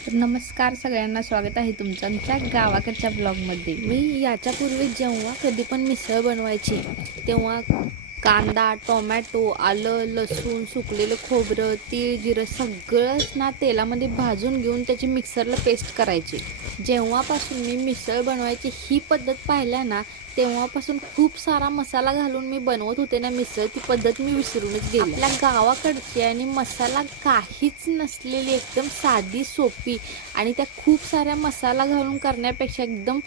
तर नमस्कार सगळ्यांना, स्वागत आहे तुमचं आमच्या गावाकडच्या ब्लॉगमध्ये। मी याच्यापूर्वी जेव्हा कधी पण मिसळ बनवायची तेव्हा कांदा, टोमॅटो, आलं, लसूण, सुकलेलं खोबरं, तीळ, जिरं सगळंच ना तेलामध्ये भाजून घेऊन त्याची मिक्सरला पेस्ट करायची। जेव्हापासून मी मिसळ बनवायची ही पद्धत पाहिल्या ना तेव्हापासून खूप सारा मसाला घालून मी बनवत होते ना मिसळ, ती पद्धत मी विसरूनच गेले। आपल्या गावाकडची आणि मसाला काहीच नसलेली एकदम साधी सोपी आणि त्या खूप साऱ्या मसाला घालून करण्यापेक्षा एकदम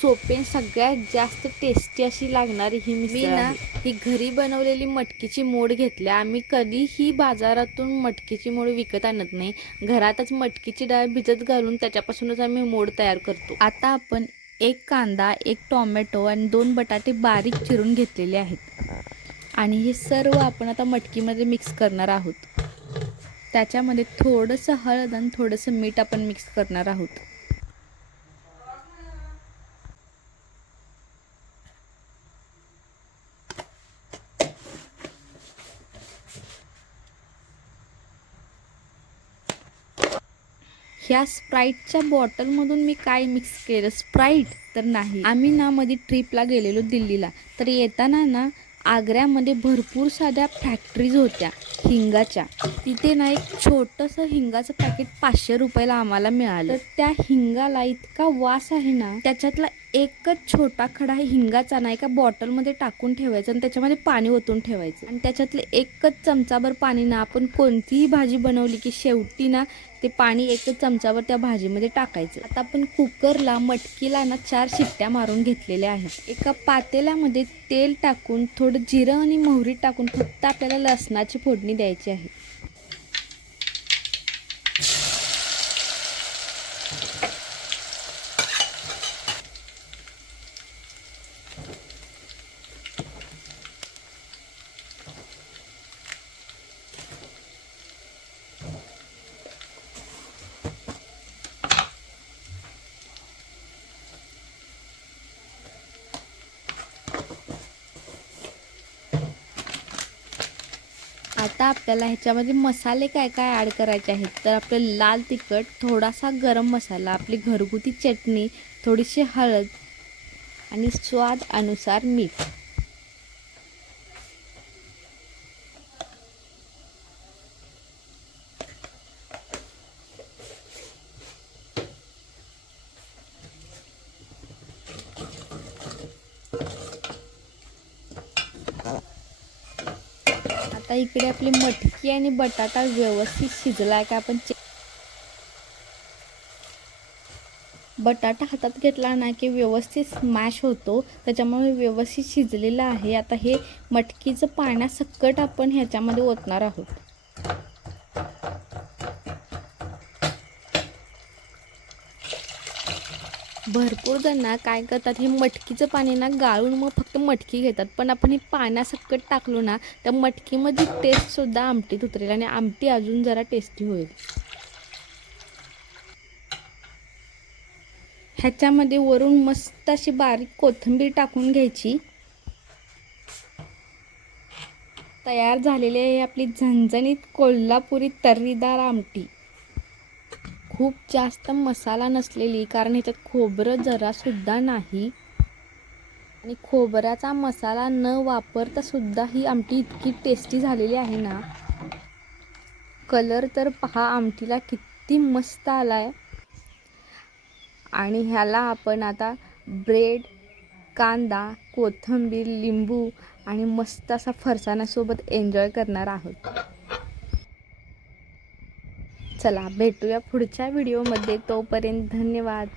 सोपे सगळ्यात जास्त टेस्टी अशी लागणारी ही मिसळ ना ही घरी बनवलेली मटकीची मोड घेतल्या। आम्ही कधीही बाजारातून मटकीची मोड विकत आणत नाही, घरातच मटकीची डाळ भिजत घालून त्याच्यापासूनच आम्ही मोड तयार करतो। आता आपण एक कांदा, एक टोमॅटो आणि 2 बटाटे बारीक चिरून घेतलेले आहेत आणि हे सर्व आपण आता मटकीमध्ये मिक्स करणार आहोत। त्याच्यामध्ये थोडंसं हळद आणि थोडंसं मीठ आपण मिक्स करणार आहोत। ह्या स्प्राईटच्या बॉटलमधून मी काय मिक्स केलं, स्प्राईट तर नाही। आम्ही ना मध्ये ट्रिपला गेलेलो दिल्लीला, तर येताना ना आग्र्यामध्ये भरपूर साऱ्या फॅक्टरीज होत्या हिंगाच्या। तिथे ना एक छोटंसं हिंगाचं पॅकेट 500 रुपयाला आम्हाला मिळालं। तर त्या हिंगाला इतका वास आहे ना, त्याच्यातला एकच छोटा खडा हिंगाचा ना एका बॉटलमध्ये टाकून ठेवायचा आणि त्याच्यामध्ये पाणी ओतून ठेवायचं आणि त्याच्यातले एकच चमचाभर पाणी ना आपण कोणतीही भाजी बनवली की शेवटी ना ते पाणी एकच चमचावर त्या भाजीमध्ये टाकायचं। आता आपण कुकरला मटकीला ना 4 शिट्ट्या मारून घेतलेल्या आहेत। एका पातेल्यामध्ये तेल टाकून थोडं जिरं आणि मोहरी टाकून फक्त आपल्याला लसणाची फोडणी द्यायची आहे। आता आपल्याला ह्याच्यामध्ये मसाले काय काय ॲड करायचे आहेत, तर आपलं लाल तिखट, थोडासा गरम मसाला, आपली घरगुती चटणी, थोडीशी हळद आणि स्वाद अनुसार मीठ। आता इकडे आपली मटकी आणि बटाटा व्यवस्थित शिजला का आपण बटाटा हातात घेतला ना की व्यवस्थित स्मॅश होतो, त्याच्यामुळे व्यवस्थित शिजलेला आहे। आता हे मटकीचं पाण्यासकट आपण ह्याच्यामध्ये ओतणार आहोत। भरपूर जण काय करतात, हे मटकीचं पाणी ना गाळून मग फक्त मटकी घेतात, पण आपण हे पाण्यासकट टाकलो ना त्या मटकीमध्ये टेस्टसुद्धा आमटीत उतरेल आणि आमटी अजून जरा टेस्टी होईल। ह्याच्यामध्ये वरून मस्त अशी बारीक कोथिंबीर टाकून घ्यायची। तयार झालेली आहे आपली झणझणीत कोल्हापुरी तर्रीदार आमटी। खूप जास्त मसाला नसलेली, कारण ह्याच्यात खोबरं जरासुद्धा नाही आणि खोबऱ्याचा मसाला न वापरता सुद्धा ही आमटी इतकी टेस्टी झालेली आहे ना। कलर तर पहा आमटीला किती मस्त आलाय आणि ह्याला आपण आता ब्रेड, कांदा, कोथिंबीर, लिंबू आणि मस्त असा फरसाणासोबत एन्जॉय करणार आहोत। चला भेटूया पुढच्या व्हिडिओमध्ये, तोपर्यंत धन्यवाद।